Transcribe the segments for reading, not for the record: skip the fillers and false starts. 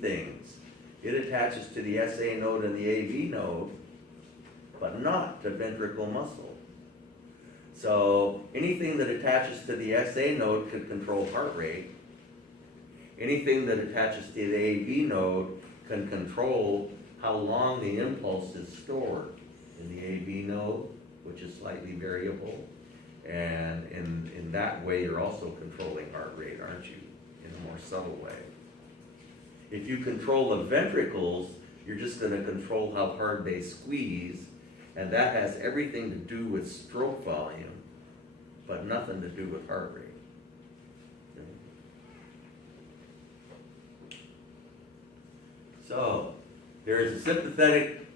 things. It attaches to the SA node and the AV node, but not to ventricle muscle. So anything that attaches to the SA node can control heart rate. Anything that attaches to the AV node can control how long the impulse is stored in the AV node, which is slightly variable. And in that way, you're also controlling heart rate, aren't you? In a more subtle way. If you control the ventricles, you're just going to control how hard they squeeze, and that has everything to do with stroke volume, but nothing to do with heart rate. Okay. So, there is a sympathetic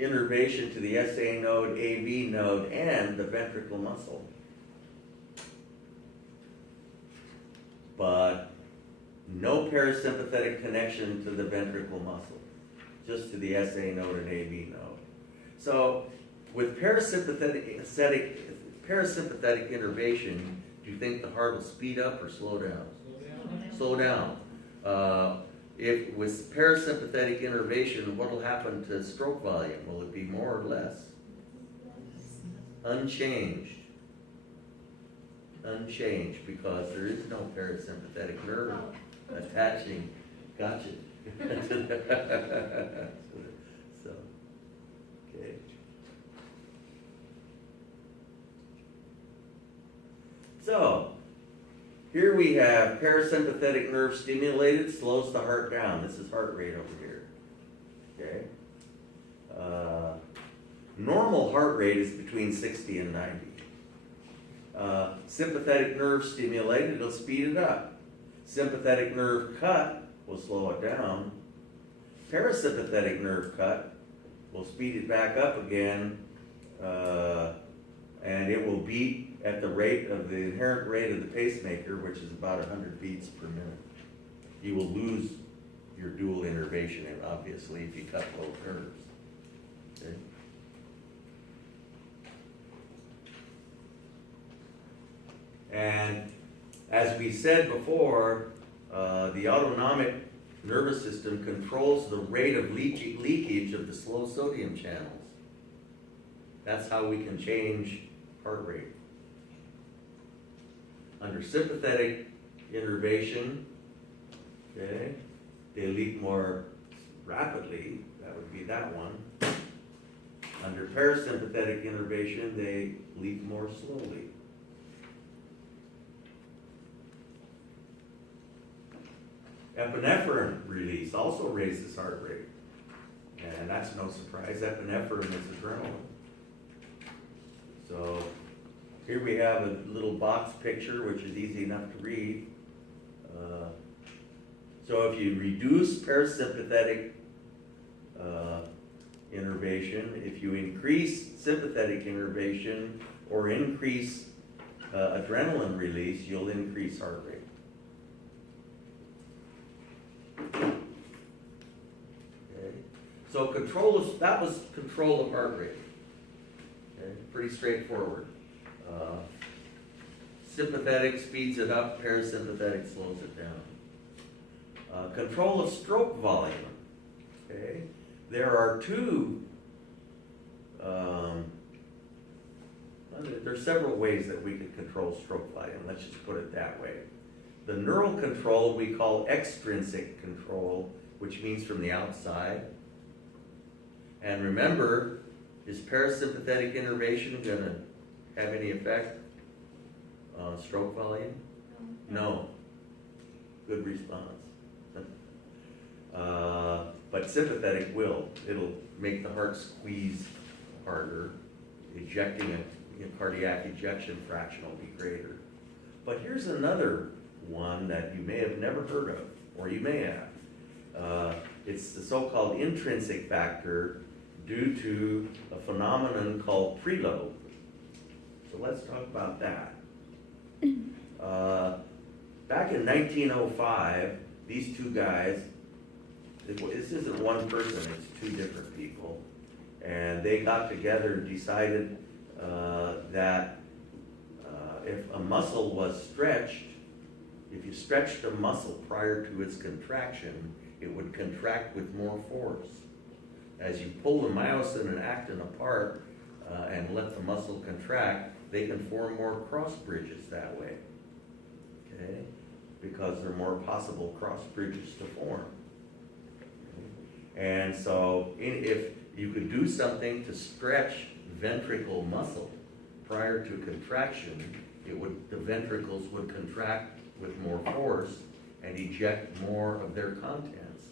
innervation to the SA node, AV node, and the ventricle muscle. But no parasympathetic connection to the ventricle muscle, just to the SA node and AV node. So with parasympathetic innervation, do you think the heart will speed up or slow down? Slow down. If with parasympathetic innervation, what will happen to stroke volume? Will it be more or less? Unchanged. Unchanged, because there is no parasympathetic nerve attaching. Gotcha. So, okay. So, here we have parasympathetic nerve stimulated, slows the heart down. This is heart rate over here. Okay. Normal heart rate is between 60 and 90. Sympathetic nerve stimulated, it'll speed it up. Sympathetic nerve cut will slow it down. Parasympathetic nerve cut will speed it back up again, and it will beat at the rate of the inherent rate of the pacemaker, which is about 100 beats per minute. You will lose your dual innervation, obviously, if you cut both nerves. Okay? And as we said before, the autonomic nervous system controls the rate of leakage of the slow sodium channels. That's how we can change heart rate. Under sympathetic innervation, okay, they leak more rapidly. That would be that one. Under parasympathetic innervation, they leak more slowly. Epinephrine release also raises heart rate. And that's no surprise. Epinephrine is adrenaline. So here we have a little box picture, which is easy enough to read. So if you reduce parasympathetic innervation, if you increase sympathetic innervation or increase adrenaline release, you'll increase heart rate. Okay. So that was control of heart rate. Okay. Pretty straightforward. Sympathetic speeds it up, parasympathetic slows it down. Control of stroke volume. Okay. There are there's several ways that we could control stroke volume. Let's just put it that way. The neural control we call extrinsic control, which means from the outside. And remember, is parasympathetic innervation going to have any effect on stroke volume? No. Good response. But sympathetic will. It'll make the heart squeeze harder. Cardiac ejection fraction will be greater. But here's another one that you may have never heard of, or you may have. It's the so-called intrinsic factor due to a phenomenon called preload. So let's talk about that. Back in 1905, these two guys, this isn't one person, it's two different people, and they got together and decided that if a muscle was stretched, if you stretched a muscle prior to its contraction, it would contract with more force. As you pull the myosin and actin apart and let the muscle contract, they can form more cross bridges that way, okay? Because there are more possible cross bridges to form. And so if you could do something to stretch ventricle muscle prior to contraction, the ventricles would contract with more force and eject more of their contents.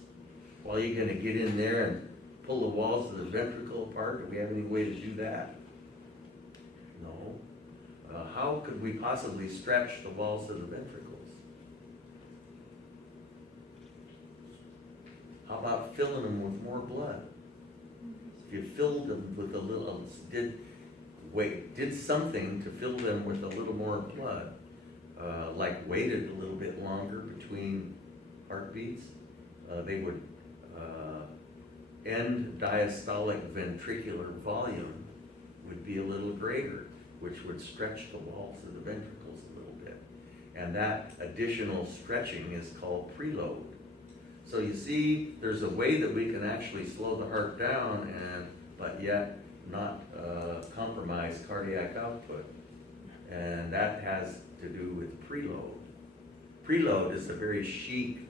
Well, you're going to get in there and pull the walls of the ventricle apart? Do we have any way to do that? No. How could we possibly stretch the walls of the ventricles? How about filling them with more blood? If you filled them with a little, did something to fill them with a little more blood, like waited a little bit longer between heartbeats, they would end diastolic ventricular volume would be a little greater, which would stretch the walls of the ventricles a little bit. And that additional stretching is called preload. So you see, there's a way that we can actually slow the heart down but yet not compromise cardiac output. And that has to do with preload. Preload is a very chic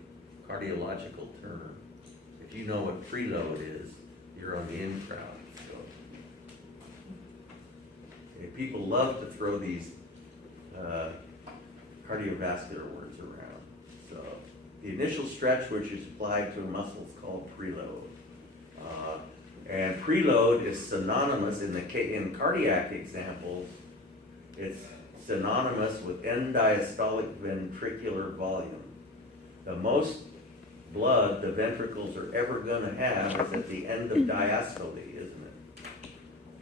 cardiological term. If you know what preload is, you're on the in crowd. So, okay, people love to throw these cardiovascular words around. So the initial stretch, which is applied to a muscle, is called preload. And preload is synonymous in cardiac examples. It's synonymous with end diastolic ventricular volume. The most blood the ventricles are ever going to have is at the end of diastole, isn't it?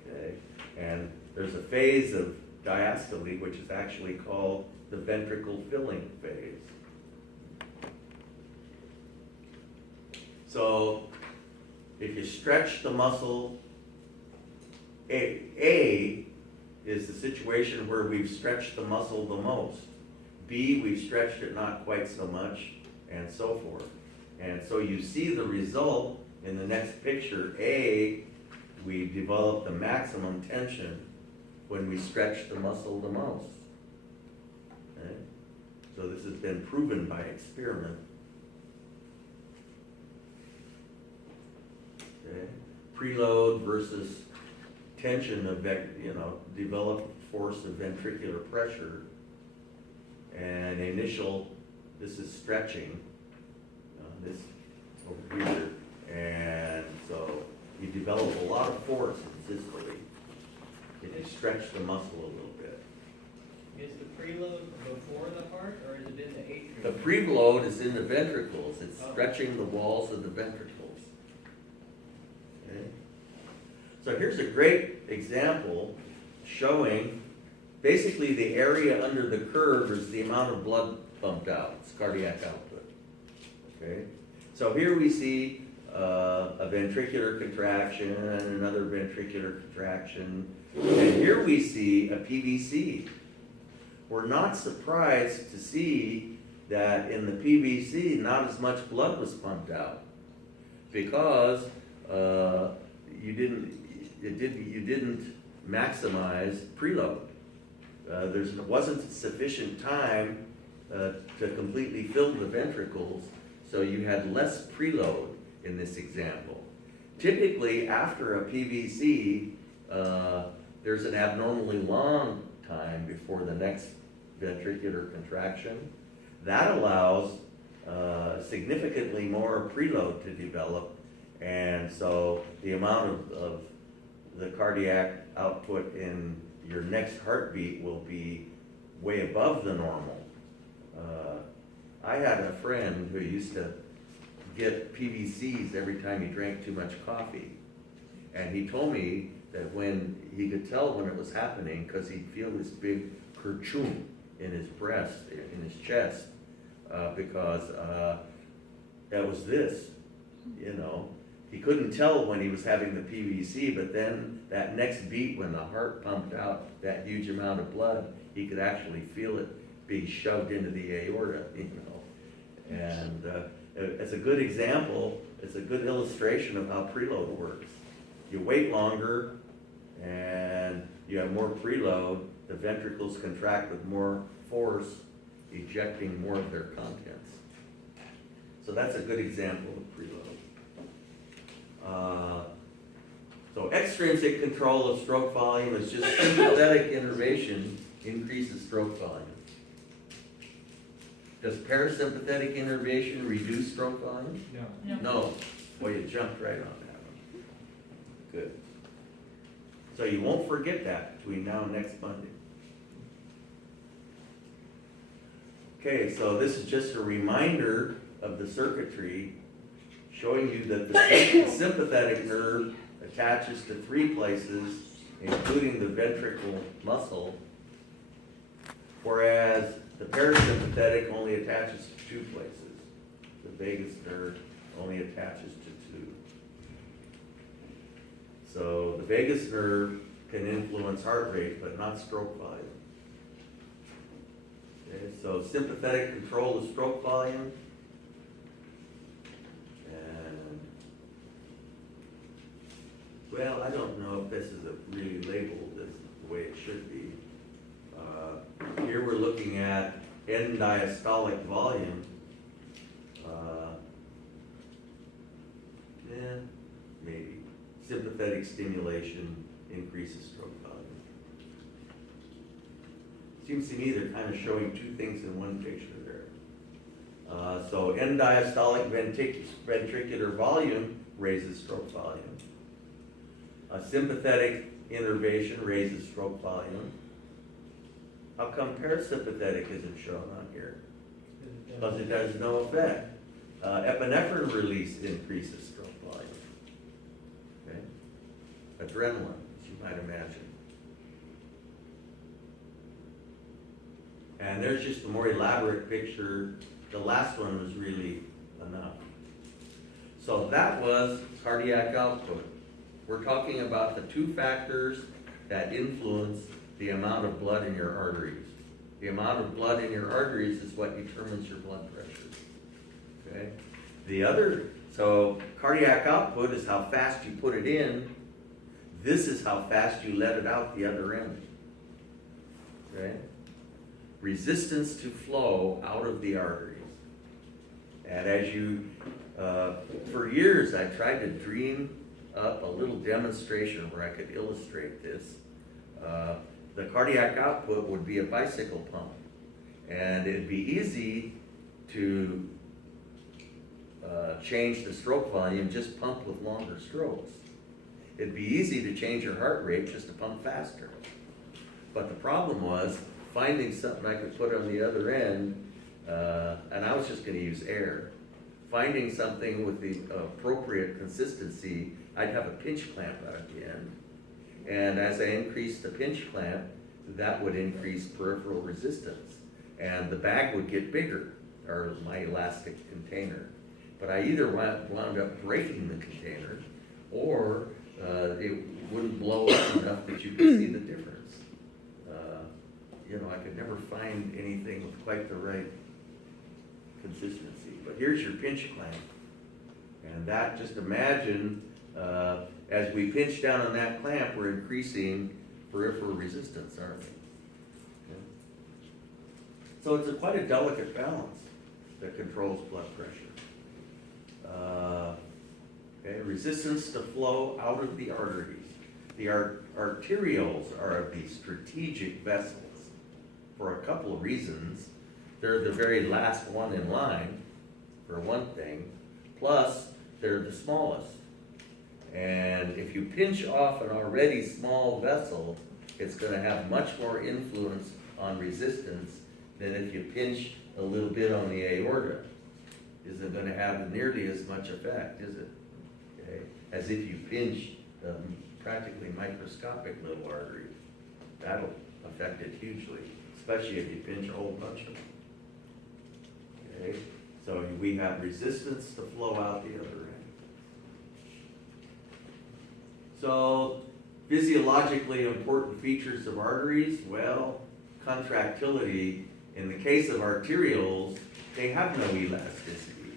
Okay, and there's a phase of diastole which is actually called the ventricle filling phase. So if you stretch the muscle, A is the situation where we've stretched the muscle the most. B, we've stretched it not quite so much, and so forth. And so you see the result in the next picture. A, we develop the maximum tension when we stretch the muscle the most. Okay? So this has been proven by experiment. Okay? Preload versus tension of, developed force of ventricular pressure, and this is stretching, this over here, and so you develop a lot of force in systole if you stretch the muscle a little bit. Is the preload before the heart, or is it in the atrium? The preload is in the ventricles. It's stretching the walls of the ventricles. Okay? So here's a great example showing basically the area under the curve is the amount of blood pumped out. It's cardiac output. Okay? So here we see a ventricular contraction and another ventricular contraction. And here we see a PVC. We're not surprised to see that in the PVC not as much blood was pumped out because you didn't maximize preload. There wasn't sufficient time to completely fill the ventricles, so you had less preload in this example. Typically, after a PVC, there's an abnormally long time before the next ventricular contraction. That allows significantly more preload to develop, and so the amount of the cardiac output in your next heartbeat will be way above the normal. I had a friend who used to get PVCs every time he drank too much coffee, and he told me that when he could tell when it was happening because he'd feel this big kerchoom in his breast, in his chest, because that was this, He couldn't tell when he was having the PVC, but then that next beat when the heart pumped out that huge amount of blood, he could actually feel it being shoved into the aorta, And it's a good example, it's a good illustration of how preload works. You wait longer and you have more preload, the ventricles contract with more force, ejecting more of their contents. So that's a good example of preload. So extrinsic control of stroke volume is just sympathetic innervation increases stroke volume. Does parasympathetic innervation reduce stroke volume? No. No. Well, you jumped right on that one. Good. So you won't forget that between now and next Monday. Okay, so this is just a reminder of the circuitry showing you that the sympathetic nerve attaches to 3 places, including the ventricle muscle, whereas the parasympathetic only attaches to 2 places. The vagus nerve only attaches to 2. So the vagus nerve can influence heart rate, but not stroke volume. Okay, so sympathetic control of stroke volume. And, well, I don't know if this is really labeled as the way it should be. Here we're looking at end diastolic volume. Maybe. Sympathetic stimulation increases stroke volume. Seems to me they're kind of showing 2 things in one picture there. So end diastolic ventricular volume raises stroke volume. Sympathetic innervation raises stroke volume. How come parasympathetic isn't shown on here? Because it has no effect. Epinephrine release increases stroke volume. Okay? Adrenaline, as you might imagine. And there's just a more elaborate picture. The last one was really enough. So that was cardiac output. We're talking about the 2 factors that influence the amount of blood in your arteries. The amount of blood in your arteries is what determines your blood pressure. Okay? So cardiac output is how fast you put it in. This is how fast you let it out the other end. Okay? Resistance to flow out of the arteries. And as you, for years I tried to dream up a little demonstration where I could illustrate this. The cardiac output would be a bicycle pump. And it'd be easy to change the stroke volume, just pump with longer strokes. It'd be easy to change your heart rate just to pump faster. But the problem was finding something I could put on the other end, and I was just going to use air. Finding something with the appropriate consistency, I'd have a pinch clamp out at the end. And as I increased the pinch clamp, that would increase peripheral resistance. And the bag would get bigger, or my elastic container. But I either wound up breaking the container, or it wouldn't blow up enough that you could see the difference. I could never find anything with quite the right consistency. But here's your pinch clamp. And that, just imagine, as we pinch down on that clamp, we're increasing peripheral resistance, aren't we? Okay. So it's quite a delicate balance that controls blood pressure. Resistance to flow out of the arteries. The arterioles are the strategic vessels for a couple of reasons. They're the very last one in line, for one thing, plus they're the smallest. And if you pinch off an already small vessel, it's going to have much more influence on resistance than if you pinch a little bit on the aorta. Isn't going to have nearly as much effect, is it? Okay. As if you pinch practically microscopic little artery. That'll affect it hugely, especially if you pinch a whole bunch of them. Okay. So we have resistance to flow out the other end. So physiologically important features of arteries, well, contractility. In the case of arterioles, they have no elasticity.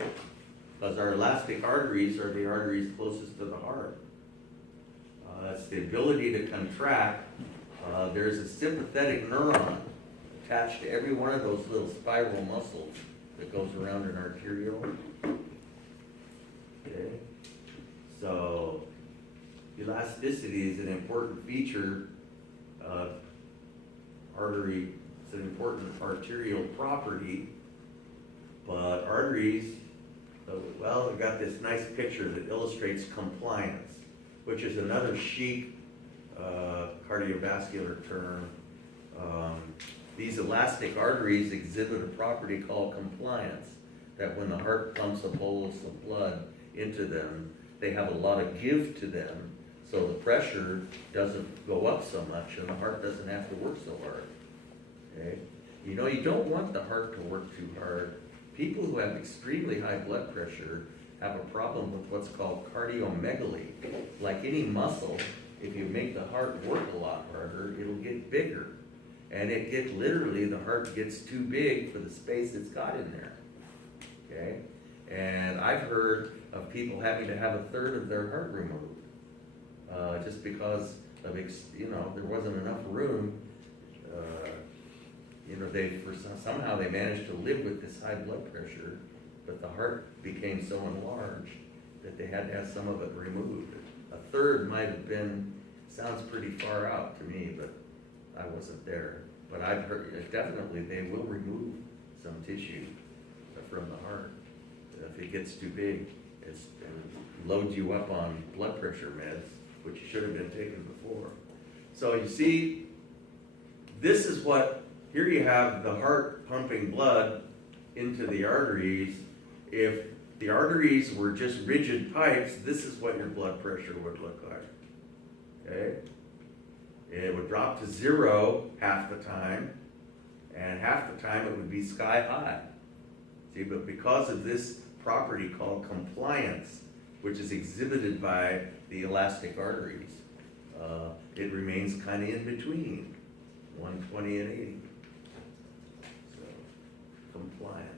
because our elastic arteries are the arteries closest to the heart. It's the ability to contract. There's a sympathetic neuron attached to every one of those little spiral muscles that goes around an arteriole. Okay, so elasticity is an important feature of artery. It's an important arterial property, but arteries, well, we got this nice picture that illustrates compliance, which is another chic cardiovascular term. These elastic arteries exhibit a property called compliance, that when the heart pumps a bolus of blood into them, they have a lot of give to them, so the pressure doesn't go up so much and the heart doesn't have to work so hard. Okay? You know, you don't want the heart to work too hard. People who have extremely high blood pressure have a problem with what's called cardiomegaly. Like any muscle, if you make the heart work a lot harder, it'll get bigger. And literally, the heart gets too big for the space it's got in there. Okay? And I've heard of people having to have a third of their heart removed. Just because of, there wasn't enough room. Somehow they managed to live with this high blood pressure, but the heart became so enlarged that they had to have some of it removed. A third might have been, sounds pretty far out to me, but I wasn't there. But I've heard, definitely they will remove some tissue from the heart if it gets too big. It loads you up on blood pressure meds, which should have been taken before. So you see, this is what, here you have the heart pumping blood into the arteries. If the arteries were just rigid pipes, this is what your blood pressure would look like. Okay? It would drop to 0 half the time, and half the time it would be sky high. See, but because of this property called compliance, which is exhibited by the elastic arteries, it remains kind of in between 120 and 80. So, compliance.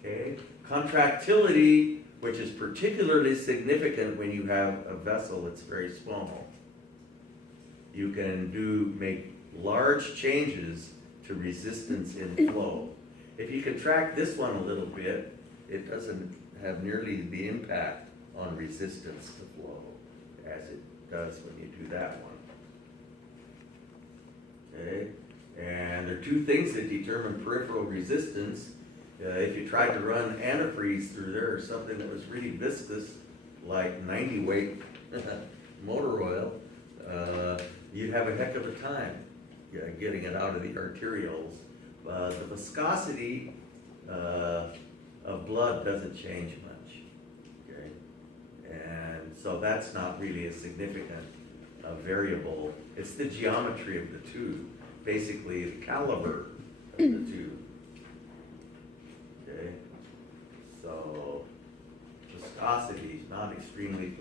Okay, contractility, which is particularly significant when you have a vessel that's very small. You can make large changes to resistance in flow. If you contract this one a little bit, it doesn't have nearly the impact on resistance to flow as it does when you do that one. Okay, and there are two things that determine peripheral resistance. If you tried to run antifreeze through there or something that was really viscous, like 90 weight motor oil, you'd have a heck of a time getting it out of the arterioles. The viscosity of blood doesn't change much, okay? And so that's not really a significant variable. It's the geometry of the tube, basically the caliber of the tube. Okay, so viscosity is not extremely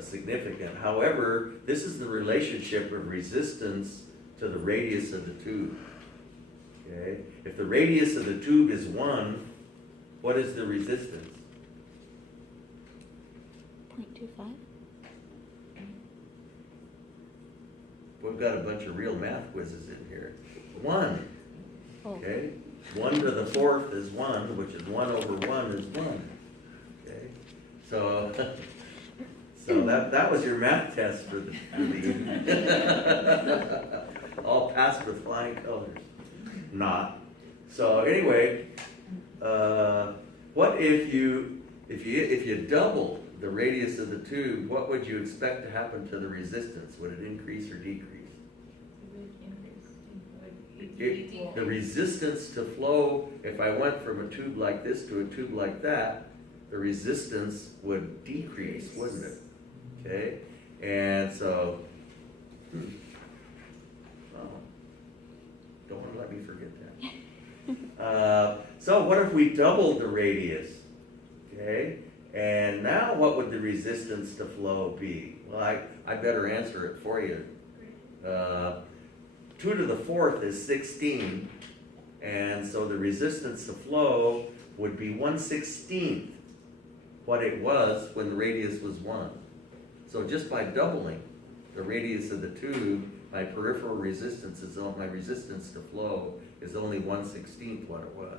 significant. However, this is the relationship of resistance to the radius of the tube. Okay, if the radius of the tube is 1, what is the resistance? 0.25. We've got a bunch of real math quizzes in here. 1. Oh. Okay, 1 to the 4th is 1, which is 1 over 1 is 1. Okay, so that was your math test for the all passed with flying colors. Not. So anyway, what if you double the radius of the tube? What would you expect to happen to the resistance? Would it increase or decrease? The resistance to flow, if I went from a tube like this to a tube like that, the resistance would decrease, wouldn't it? Okay, and so, don't want to let me forget that. So what if we doubled the radius? Okay, and now what would the resistance to flow be? Well, I better answer it for you. 2 to the 4th is 16, and so the resistance to flow would be 1/16 what it was when the radius was 1. So just by doubling the radius of the tube, my peripheral resistance is my resistance to flow is only 1/16 what it was.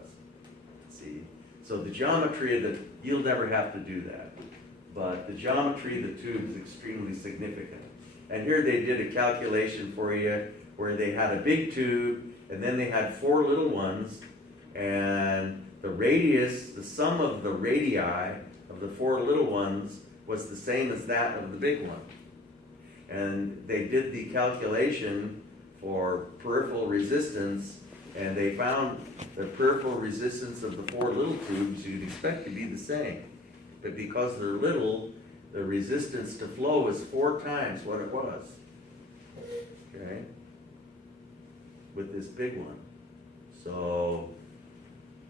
See, so the geometry of the, you'll never have to do that, but the geometry of the tube is extremely significant. And here they did a calculation for you where they had a big tube and then they had 4 little ones, and the radius, the sum of the radii of the 4 little ones was the same as that of the big one. And they did the calculation for peripheral resistance, and they found the peripheral resistance of the 4 little tubes you'd expect to be the same. But because they're little, the resistance to flow is 4 times what it was. Okay? With this big one. So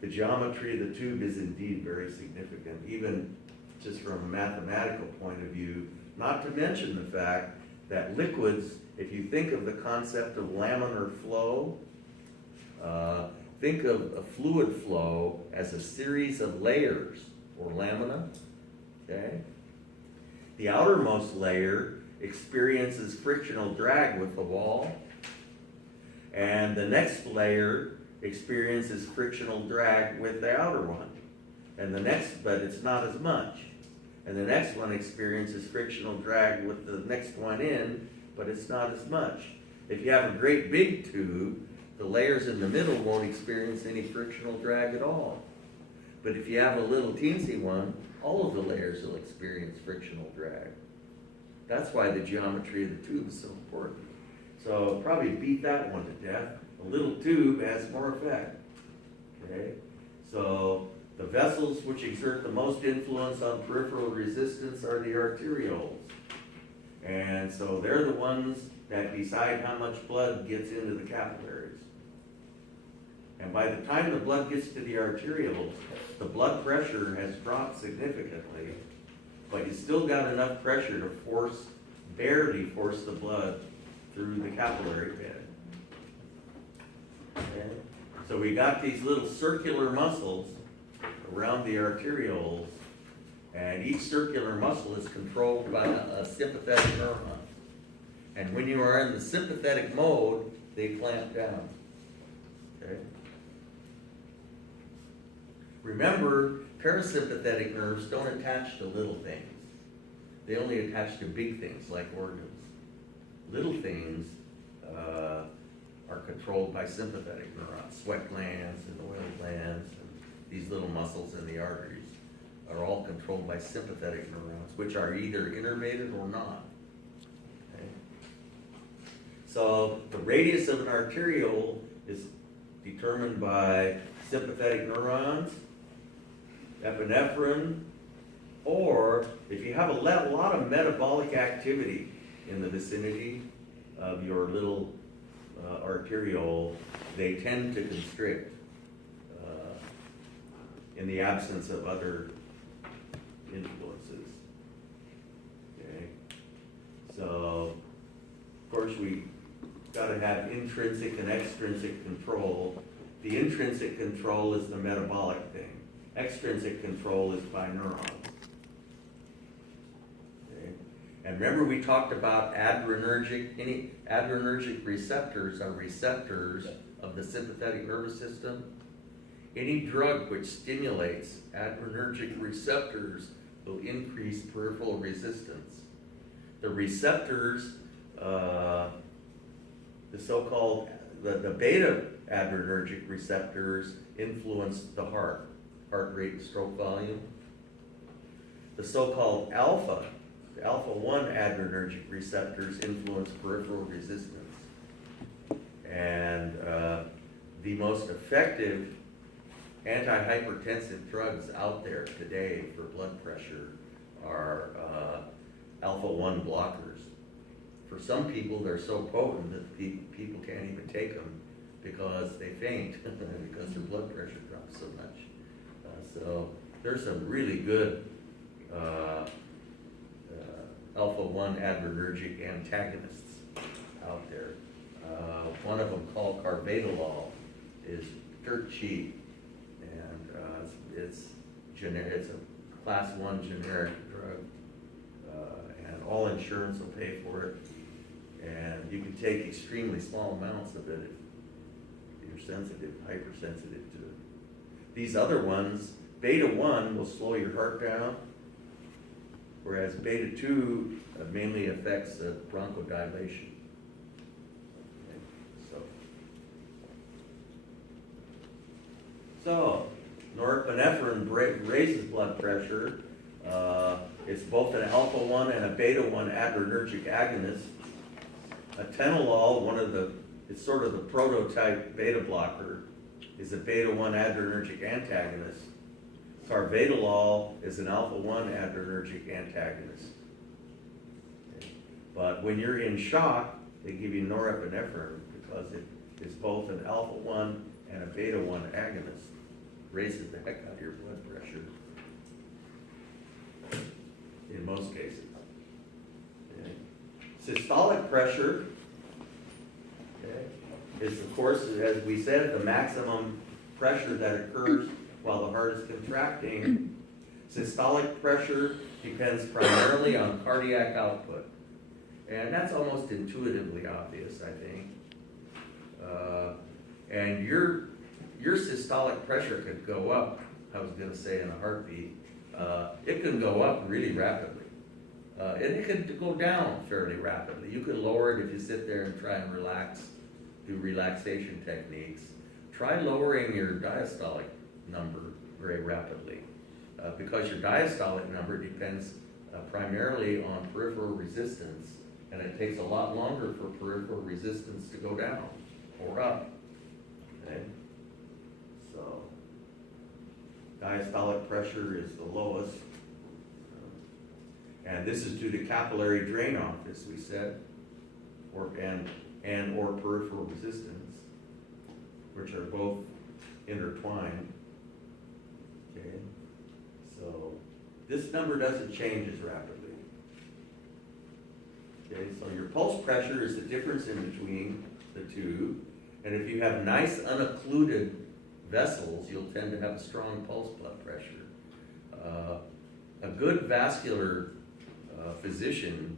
the geometry of the tube is indeed very significant, even just from a mathematical point of view, not to mention the fact that liquids, if you think of the concept of laminar flow, think of a fluid flow as a series of layers, or lamina, okay? The outermost layer experiences frictional drag with the wall, and the next layer experiences frictional drag with the outer one. And the next, but it's not as much. And the next one experiences frictional drag with the next one in, but it's not as much. If you have a great big tube, the layers in the middle won't experience any frictional drag at all. But if you have a little teensy one, all of the layers will experience frictional drag. That's why the geometry of the tube is so important. So probably beat that one to death. A little tube has more effect. Okay? So the vessels which exert the most influence on peripheral resistance are the arterioles. And so they're the ones that decide how much blood gets into the capillaries. And by the time the blood gets to the arterioles, the blood pressure has dropped significantly, but you still got enough pressure to barely force the blood through the capillary bed. Okay? So we got these little circular muscles around the arterioles, and each circular muscle is controlled by a sympathetic neuron. And when you are in the sympathetic mode, they clamp down. Okay? Remember, parasympathetic nerves don't attach to little things. They only attach to big things like organs. Little things are controlled by sympathetic neurons. Sweat glands and oil glands and these little muscles in the arteries are all controlled by sympathetic neurons, which are either innervated or not. Okay? So the radius of an arteriole is determined by sympathetic neurons, epinephrine, or if you have a lot of metabolic activity in the vicinity of your little arteriole, they tend to constrict in the absence of other influences. Okay, so of course we got to have intrinsic and extrinsic control. The intrinsic control is the metabolic thing. Extrinsic control is by neurons. Okay. And remember we talked about adrenergic, any adrenergic receptors are receptors of the sympathetic nervous system. Any drug which stimulates adrenergic receptors will increase peripheral resistance. The receptors, the so-called, the beta adrenergic receptors influence the heart rate and stroke volume. The so-called the alpha-1 adrenergic receptors influence peripheral resistance. And the most effective antihypertensive drugs out there today for blood pressure are alpha-1 blockers. For some people, they're so potent that people can't even take them because they faint because their blood pressure drops so much. So there's some really good alpha-1 adrenergic antagonists out there. One of them called carvedilol is dirt cheap, and it's generic, it's a class 1 generic drug. And all insurance will pay for it. And you can take extremely small amounts of it if you're sensitive, hypersensitive to it. These other ones, beta 1 will slow your heart down, whereas beta 2 mainly affects the bronchodilation. Okay, so norepinephrine raises blood pressure. It's both an alpha 1 and a beta 1 adrenergic agonist. Atenolol, it's sort of the prototype beta blocker, is a beta 1 adrenergic antagonist. Carvedilol is an alpha 1 adrenergic antagonist. Okay. But when you're in shock, they give you norepinephrine because it is both an alpha 1 and a beta 1 agonist. Raises the heck out of your blood pressure in most cases. Okay. Systolic pressure, okay, is, of course, as we said, the maximum pressure that occurs while the heart is contracting. Systolic pressure depends primarily on cardiac output. And that's almost intuitively obvious, I think. And your systolic pressure could go up, I was going to say in a heartbeat. It can go up really rapidly. And it could go down fairly rapidly. You could lower it if you sit there and try and relax, do relaxation techniques. Try lowering your diastolic number very rapidly, because your diastolic number depends primarily on peripheral resistance, and it takes a lot longer for peripheral resistance to go down or up. Okay? So diastolic pressure is the lowest, and this is due to capillary drain off, as we said, or peripheral resistance, which are both intertwined. Okay, so this number doesn't change as rapidly. Okay, so your pulse pressure is the difference in between the two, and if you have nice unoccluded vessels, you'll tend to have a strong pulse blood pressure. A good vascular physician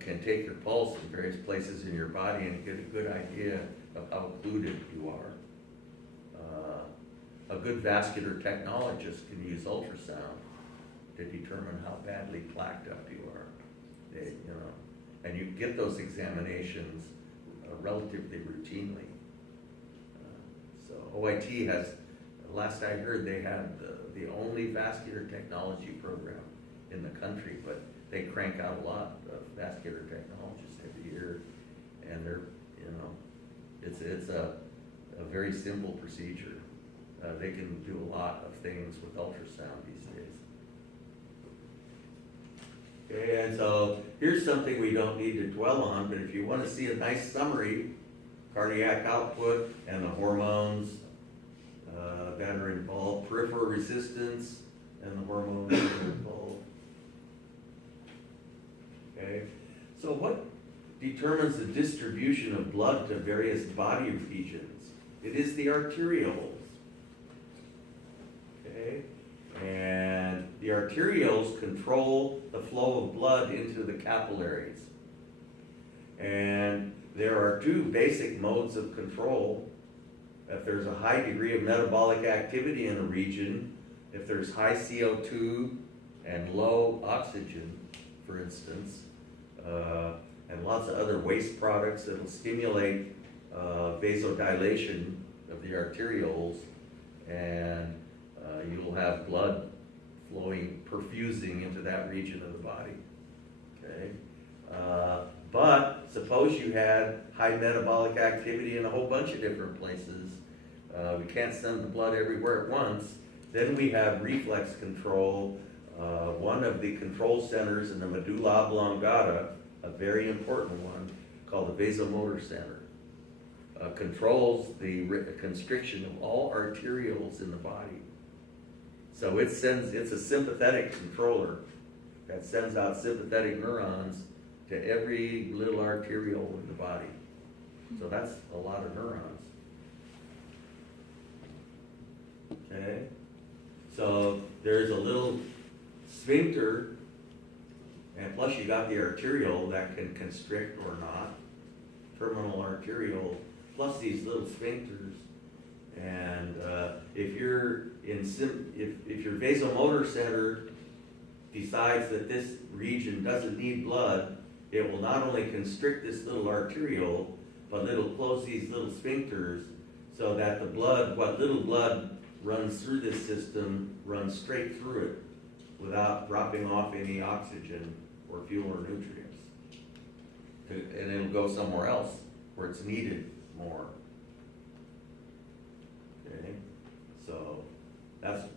can take your pulse in various places in your body and get a good idea of how occluded you are. A good vascular technologist can use ultrasound to determine how badly plaqued up you are. And you get those examinations relatively routinely. So OIT has, last I heard, they had the only vascular technology program in the country, but they crank out a lot of vascular technologists every year, and they're, it's a very simple procedure. They can do a lot of things with ultrasound these days. Okay, and so here's something we don't need to dwell on, but if you want to see a nice summary, cardiac output and the hormones that are involved, peripheral resistance and the hormones that are involved. Okay, so what determines the distribution of blood to various body regions? It is the arterioles. Okay, and the arterioles control the flow of blood into the capillaries. And there are two basic modes of control. If there's a high degree of metabolic activity in a region, if there's high CO2 and low oxygen, for instance, and lots of other waste products that will stimulate vasodilation of the arterioles, and you'll have blood flowing, perfusing into that region of the body. Okay, but suppose you had high metabolic activity in a whole bunch of different places. We can't send the blood everywhere at once. Then we have reflex control. One of the control centers in the medulla oblongata, a very important one, called the vasomotor center, controls the constriction of all arterioles in the body. So it's a sympathetic controller that sends out sympathetic neurons to every little arteriole in the body. So that's a lot of neurons. Okay? So there's a little sphincter, and plus you got the arterial that can constrict or not, terminal arterial, plus these little sphincters. And if your vasomotor center decides that this region doesn't need blood, it will not only constrict this little arteriole, but it'll close these little sphincters so that the blood, what little blood runs through this system, runs straight through it without dropping off any oxygen or fuel or nutrients. And it'll go somewhere else where it's needed more. Okay, so that's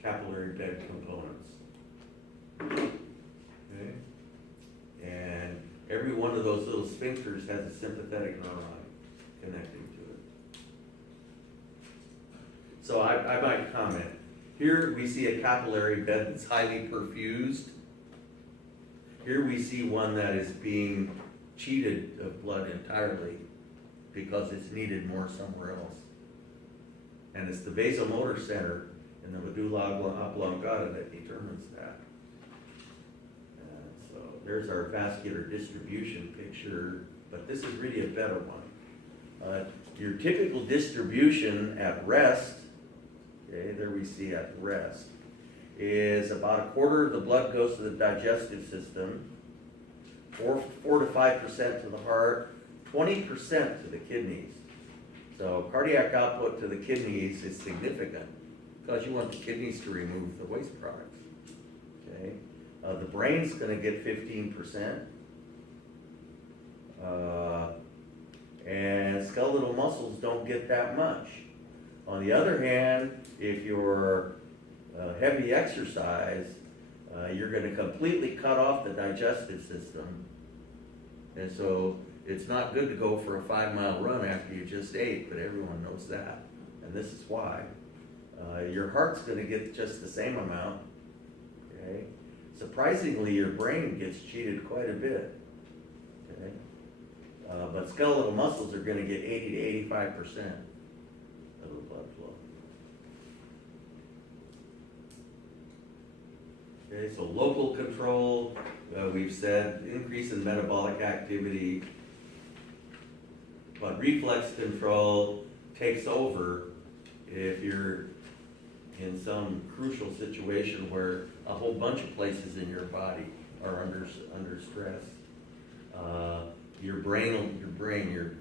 capillary bed components. Okay, and every one of those little sphincters has a sympathetic neuron connecting to it. So I might comment. Here we see a capillary bed that's highly perfused. Here we see one that is being cheated of blood entirely because it's needed more somewhere else. And it's the vasomotor center in the medulla oblongata that determines that. So there's our vascular distribution picture, but this is really a better one. Your typical distribution at rest, okay, there we see at rest, is about a quarter of the blood goes to the digestive system, 4 to 5% to the heart, 20% to the kidneys. So cardiac output to the kidneys is significant because you want the kidneys to remove the waste products. Okay, the brain's going to get 15%, and skeletal muscles don't get that much. On the other hand, if you're heavy exercise, you're going to completely cut off the digestive system, and so it's not good to go for a 5-mile run after you just ate, but everyone knows that, and this is why. Your heart's going to get just the same amount. Okay, surprisingly, your brain gets cheated quite a bit. Okay, but skeletal muscles are going to get 80 to 85% of the blood flow. Okay, so local control, we've said increase in metabolic activity, but reflex control takes over if you're in some crucial situation where a whole bunch of places in your body are under stress. Your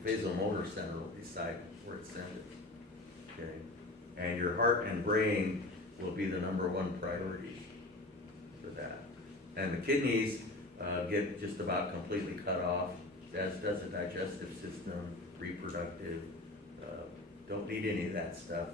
vasomotor center will decide where it's sent it. Okay, and your heart and brain will be the #1 priority for that. And the kidneys get just about completely cut off, as does the digestive system, reproductive. Don't need any of that stuff.